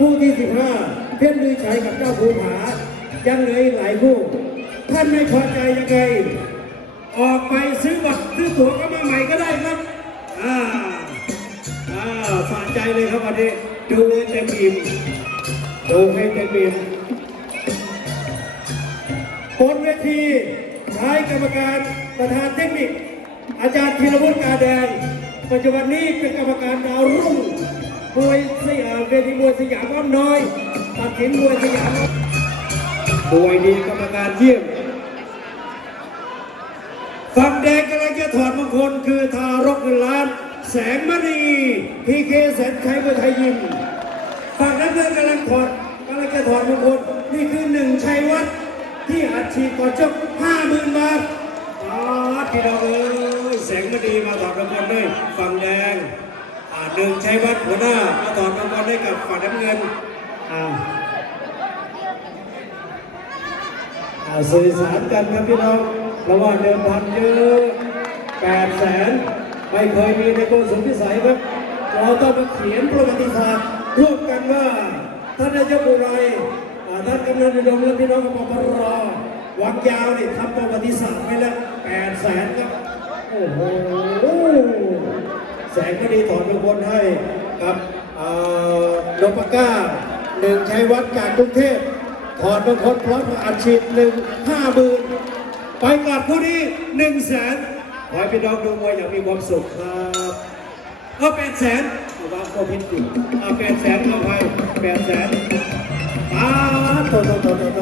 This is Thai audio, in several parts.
คู่ที่ 15 เพชรลือชัยกับเจ้าภูผา ยังเหลืออีกหลายคู่ ท่านไม่พอใจยังไง ออกไปซื้อบัตรซื้อตั๋วก็มาใหม่ก็ได้ครับ อ่า อ่าสะใจเลยครับวันนี้ดูให้เต็มอิ่มดูให้เต็มอิ่มบนเวทีใช้กรรมการประธานเทคนิค อาจารย์ธีรวุฒิกาแดงปัจจุบันนี้เป็นกรรมการดาวรุ่ง มวยสยามเวทีมวยสยามอ้อมน้อยตัดสินมวยสยามมวยดีกรรมการเยี่ยมฝั่งแดงกำลังจะถอดมงคลคือทารกเงินล้าน แสงมณีพีเคแสนชัยเมือไทยยิมฝั่งน้ำเงินกำลังถอดกำลังจะถอดมงคลนี่คือหนึ่งชัยวัฒน์ที่อัดฉีดก่อนจบห้าหมื่นบาทอ๋อพี่น้องเอ้ยแสงมณีมาถอดมงคลด้วยฝั่งแดง หนึ่งชัยวัฒน์หัวหน้ามาถอดมงคลให้กับฝั่งน้ำเงินอ่าอ่าสื่อสารกันครับพี่น้องเพราะว่าเดิมพันเยอะแปดแสนไม่เคยมีในโกสุมพิสัยครับ เราต้องมาเขียนประวัติศาสตร์ร่วมกันว่าท่านนายกบุไรท่านกำนันอุดมและพี่น้องกปปรวังยาวนี่ทำประวัติศาสตร์ไปแล้วแปดแสนครับ โอ้โห แสงก็ดีถอนมงคลให้กับอ่านพก้าหนึ่งชัยวัฒน์จากกรุงเทพถอดมงคลพร้อมกับอัดฉีดหนึ่งห้าหมื่นไปกับผู้นี้หนึ่งแสนขอให้พี่น้องดูมวยอย่างมีความสุขครับเอาแปดแสนวางโคพินติเอาแปดแสนเข้าไปแปดแสนอ้าโตโตโตโต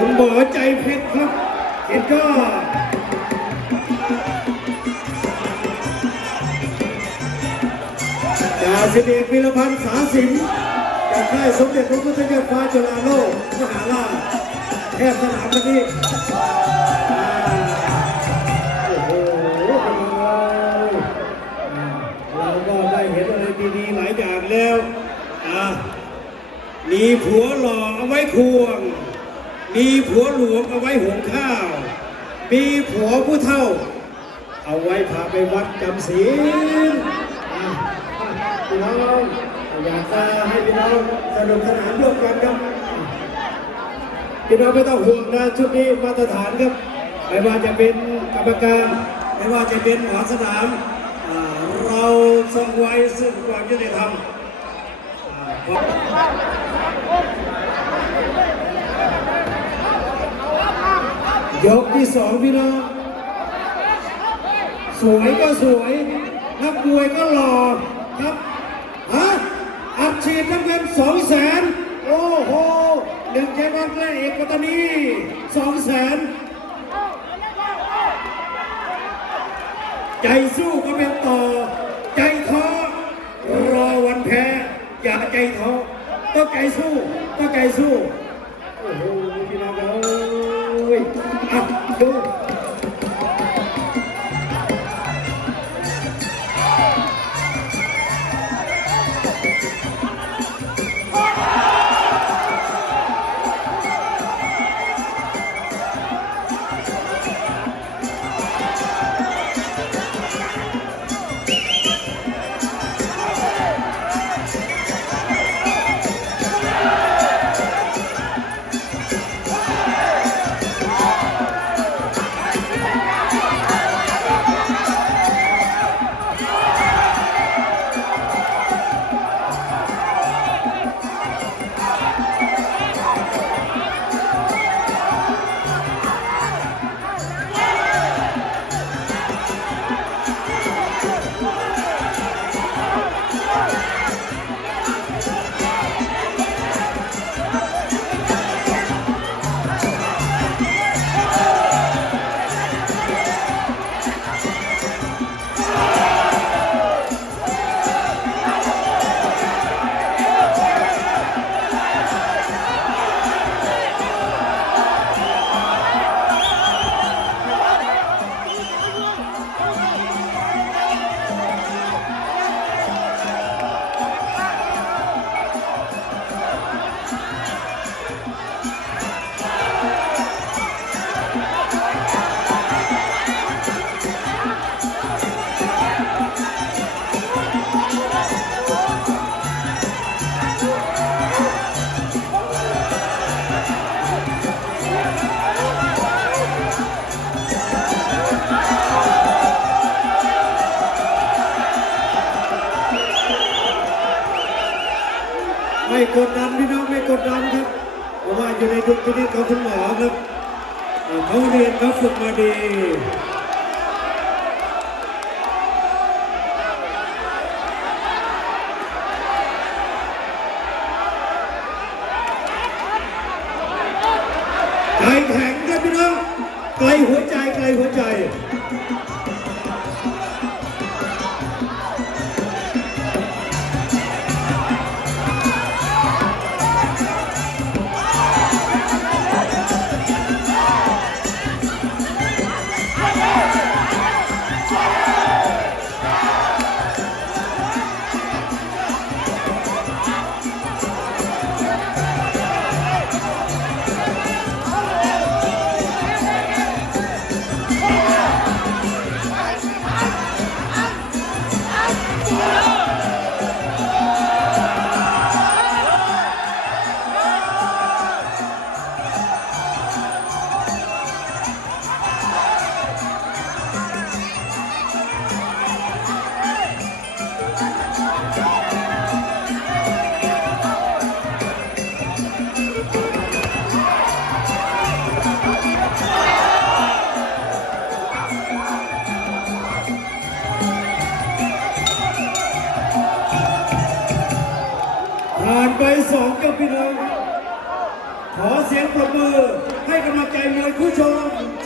คุณหมอใจเพชรครับเห็นก็จ่าสิบเอกวิรพันธ์สาสินจากค่ายสมเด็จพระพุทธเจ้าฟ้าจุฬาโลกมหาราชแทบสนามวันนี้โอ้โหเราก็ได้เห็นอะไรดีๆหลายอย่างแล้ว อ่ามีผัวหล่อเอาไว้ควง มีผัวหลวงเอาไว้หุงข้าว มีผัวผู้เท่า เอาไว้พาไปวัดจำศีลพี่น้องอยากจะให้พี่น้องสนุกสนานร่วมกันครับพี่น้องไม่ต้องห่วงนะชุดนี้มาตรฐานครับไม่ว่าจะเป็นกรรมการไม่ว่าจะเป็นหมอสนามเราทรงไว้ซึ่งความยุติธรรม ยกที่สองพี่น้อง สวยก็สวย นักมวยก็หล่อครับฮะอัดฉีดน้ำเงินสองแสนโอ้โหหนึ่งใจวันและเอกปัตตานีสองแสนใจสู้ก็เป็นต่อ ใจท้อรอวันแพ้ อย่าใจท้อต้องใจสู้ต้องใจสู้โอ้โห ย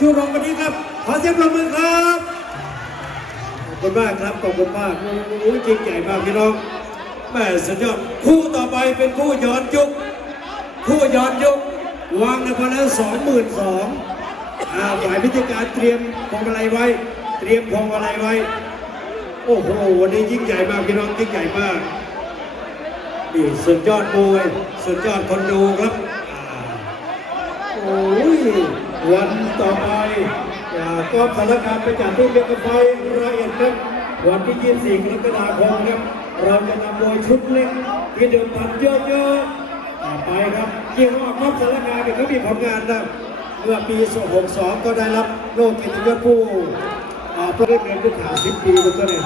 ชูโรงวันนี้ครับ ขอเสียงปรบมือครับขอบคุณมากครับขอบคุณมากโอ้โหจริงใหญ่มากพี่น้องแม่สุดยอดคู่ต่อไปเป็นคู่ย้อนยุคคู่ย้อนยุควางในพนันสองหมื่นสองฝ่ายพิธีการเตรียมพวงมาลัยไว้ เตรียมพวงมาลัยไว้ โอ้โหวันนี้ยิ่งใหญ่มากพี่น้องยิ่งใหญ่มากนี่สุดยอดมวยสุดยอดคนดูครับโอ้ย วันต่อไปจากกองสารคามไปจากที่เบียกไฟรายเอ็ดครับวันที่ 24กรกฎาคมครับ เราจะนำโดยชุดเล็กที่เดิมพันเยอะๆไปครับยี่ห้อกองสารคามเนี่ยเขามีผลงานนะเมื่อปี 62 ก็ได้รับโลกเกียรติยศผู้อ่าผู้เล่นเงินผู้ขา10ปีเป็นต้นเอง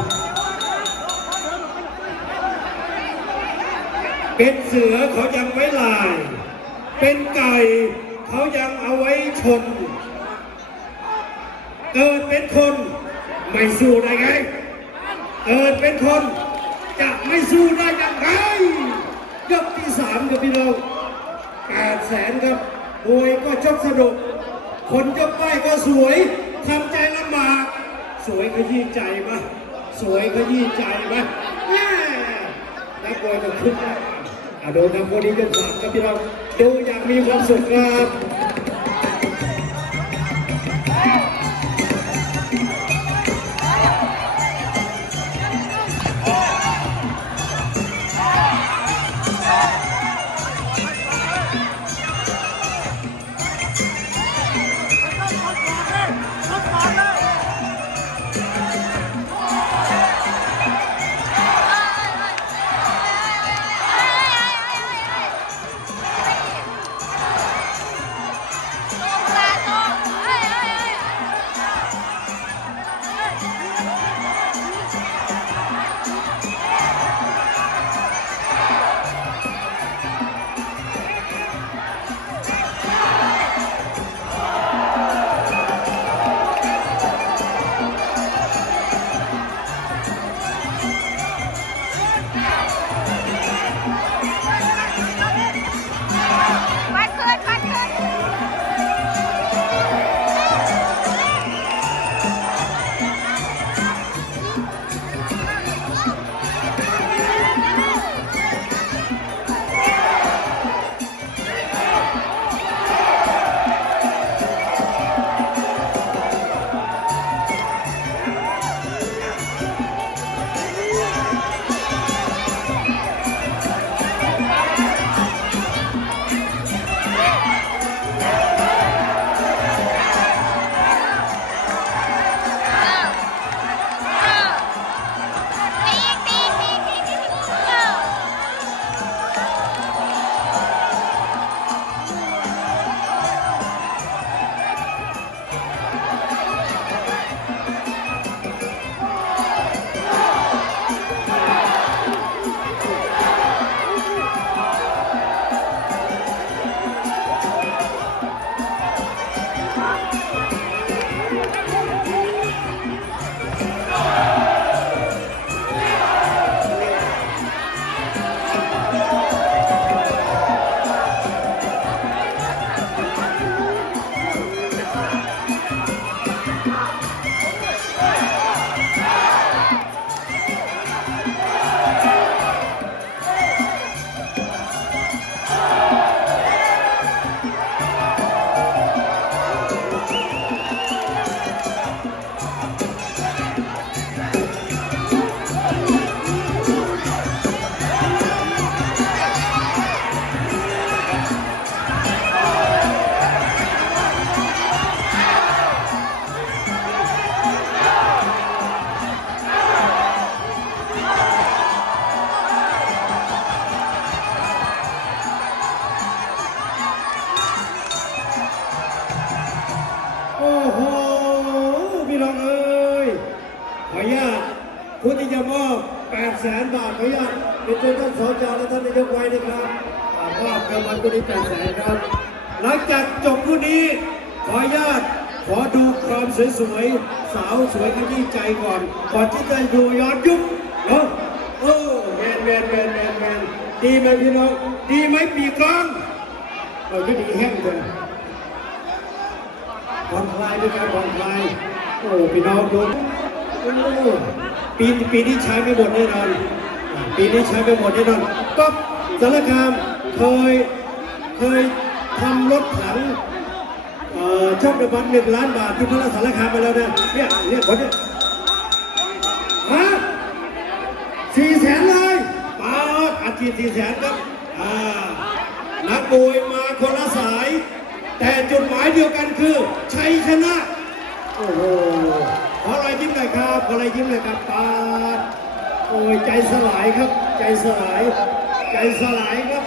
เป็นเสือเขายังไว้ลาย เป็นไก่ เขายังเอาไว้ชน เกิดเป็นคนไม่สู้ได้ไง เกิดเป็นคนจะไม่สู้ได้ยังไงยกที่สามกับพี่น้องแปดแสนครับมวยก็ชกสนุกคนยกป้ายก็สวยทำใจลำบากสวยขยี้ใจมะสวยขยี้ใจมะแม่นักมวยก็คึกคักอะ โดนทำคนนี้เป็นสามครับพี่น้องดูอย่างมีความสุขครับ ขออนุญาตเป็นตัวท่านสจและท่านนายกไว้นะครับอ่ามอบรางวัลผู้นี้8แสนครับ หลังจากจบผู้นี้ ขออนุญาตขอดูความสวยๆ สาวสวยขยี้ใจก่อน ก่อนที่จะดูย้อนยุคเนาะโอ้แมนแมนแมนแมนแมนดีไหมพี่น้อง ดีไหมปีกลองเราไม่ดีแห้งเลยผ่อนคลายด้วยการผ่อนคลาย โอ้พี่น้องดูโอ้ปีปีนี้ใช้ไม่หมดแน่นอนอ่า ปีนี้ใช้ไม่หมดแน่นอนก็สารคามเคยเคยทำรถถังเอ่อช่องระบันหนึ่งล้านบาทที่พระสารคามไปแล้วนะเนี่ยเนี่ยคนเนี่ยฮะสี่แสนเลยปาดอาชีพสี่แสนครับอ่านักมวยมาคนละสาย แต่จุดหมายเดียวกันคือชัยชนะ โอ้โหขอรอยยิ้มหน่อยครับขอรอยยิ้มหน่อยครับปา โอ้ยใจสลายครับ ใจสลาย ใจสลายครับ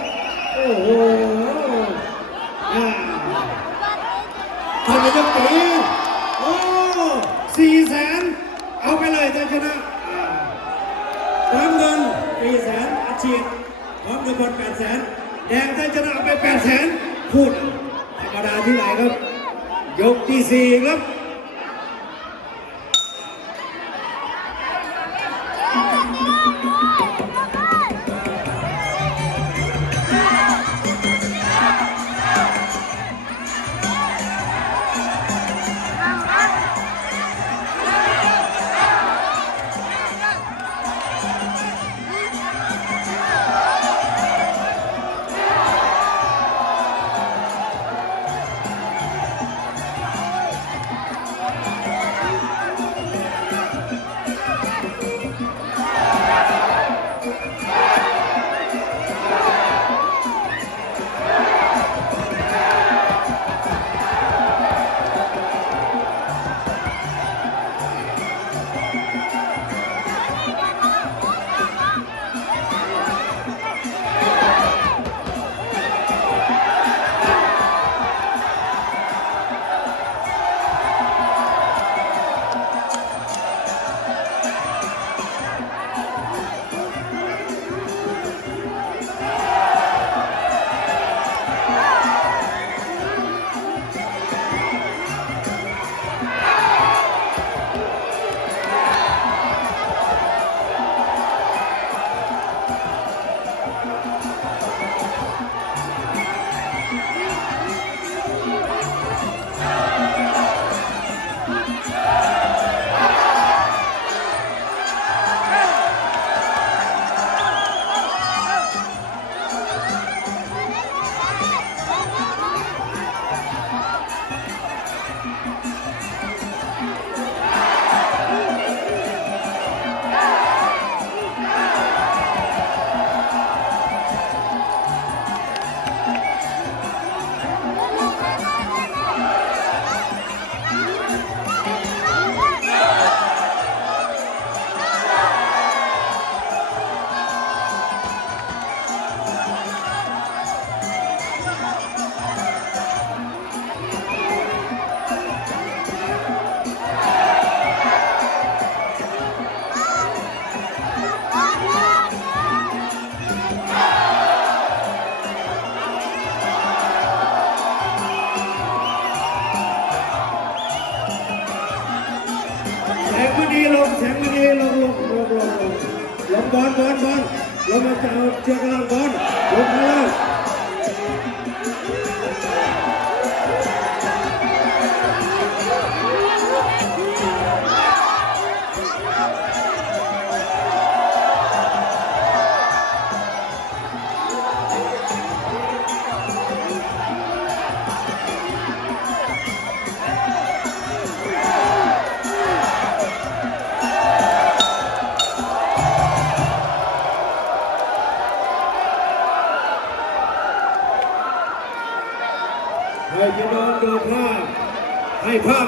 โอ้โหอ่าท่านนายกตีโอ้สี่แสนเอาไปเลยท่านชนะพร้อมเงินสี่แสนอัดฉีดพร้อมเงินบนแปดแสนแดงท่านชนะเอาไปแปดแสนพูดธรรมดาที่ไหนครับ ยกที่สี่ครับ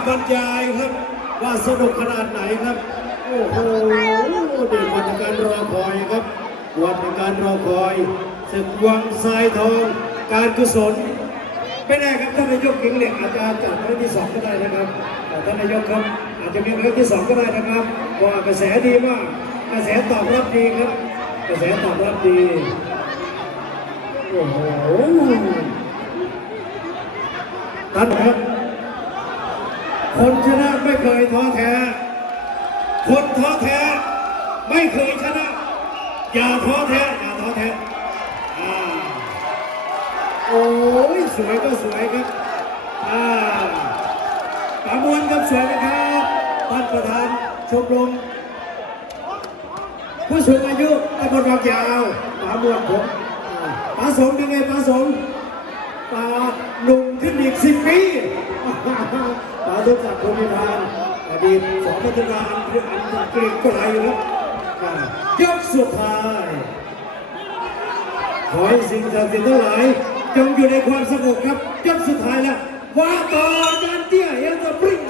บรรยายครับ ว่าสนุกขนาดไหนครับ โอ้โหเด็กวันการรอคอยครับวันการรอคอยศึกวังทรายทอง การกุศลไม่แน่ครับท่านนายกหญิงเหล็กอาจจะจัดครั้งที่สองก็ได้นะครับแต่ท่านนายกครับอาจจะมีครั้งที่สองก็ได้นะครับว่ากระแสดีมากกระแสตอบรับดีครับ กระแสตอบรับดีโอ้โหท่านครับ คนชนะไม่เคยท้อแท้ คนท้อแท้ ไม่เคยชนะ อย่าท้อแท้ อย่าท้อแท้อ่าโอ้ยสวยก็สวยครับอ่าปามวลครับสวยนะครับท่านประธานชมรมผู้สูงอายุตำบลบางยาวปามวลผมอ่าสมเป็นไงปาสม ปาหนุ่มขึ้นอีกสิบปีปาทุกศักดิ์ภูมิพานอดีตสองพัฒนาอันเอันเกรงไกลครับยกสุดท้ายขอให้สิ่งศักดิ์สิทธิ์ทั้งหลายจงอยู่ในความสงบครับจนสุดท้ายแล้วว่าต่ออาจารย์เตี้ยยังจะปริง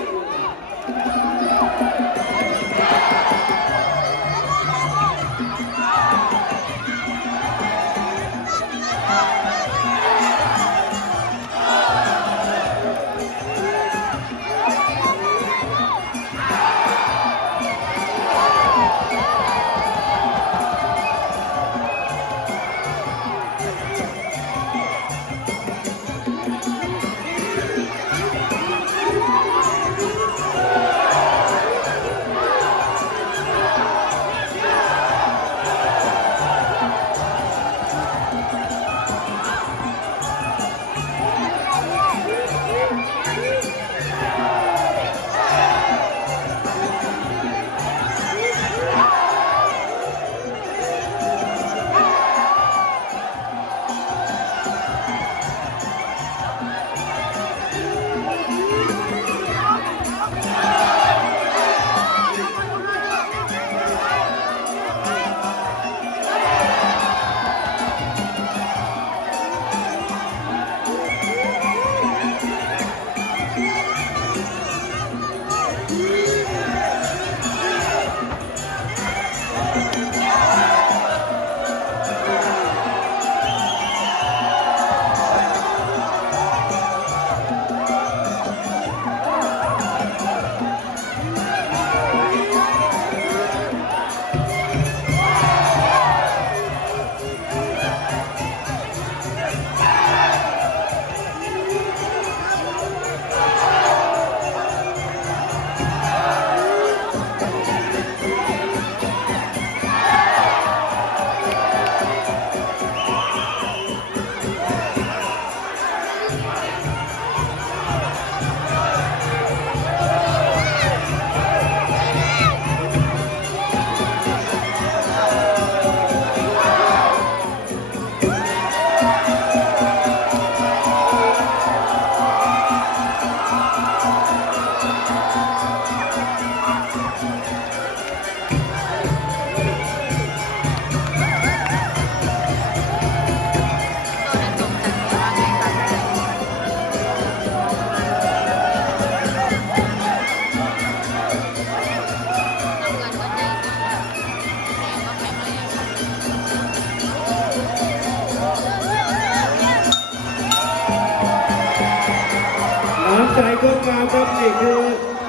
ใจก็งามครับนี่คือ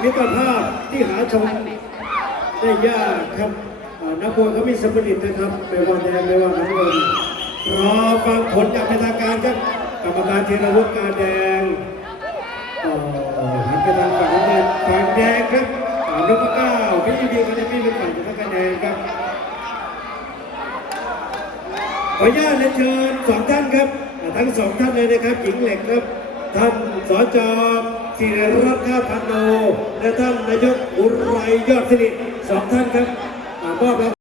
มิตรภาพที่หาชมได้ยากครับนักบอลเขามีสปิริตนะครับไม่ว่าแดงไม่ว่าน้ำเงินรอฟังผลอย่างเป็นทางการครับกรรมการเทนวุฒิการแดงหันไปทางฝั่งน้ำเงินฝั่งแดงครับอ่านพเก้าพี่ดีก็จะพี่เป็นฝั่งทางการแดงครับขออนุญาตเรียนเชิญสองท่านครับทั้งสองท่านเลยนะครับหญิงเหล็กครับท่านสจ ศิริรัตน์ข้าพันโนและท่านนายกอุไรยอดสิริสองท่านครับอ่ามอบราง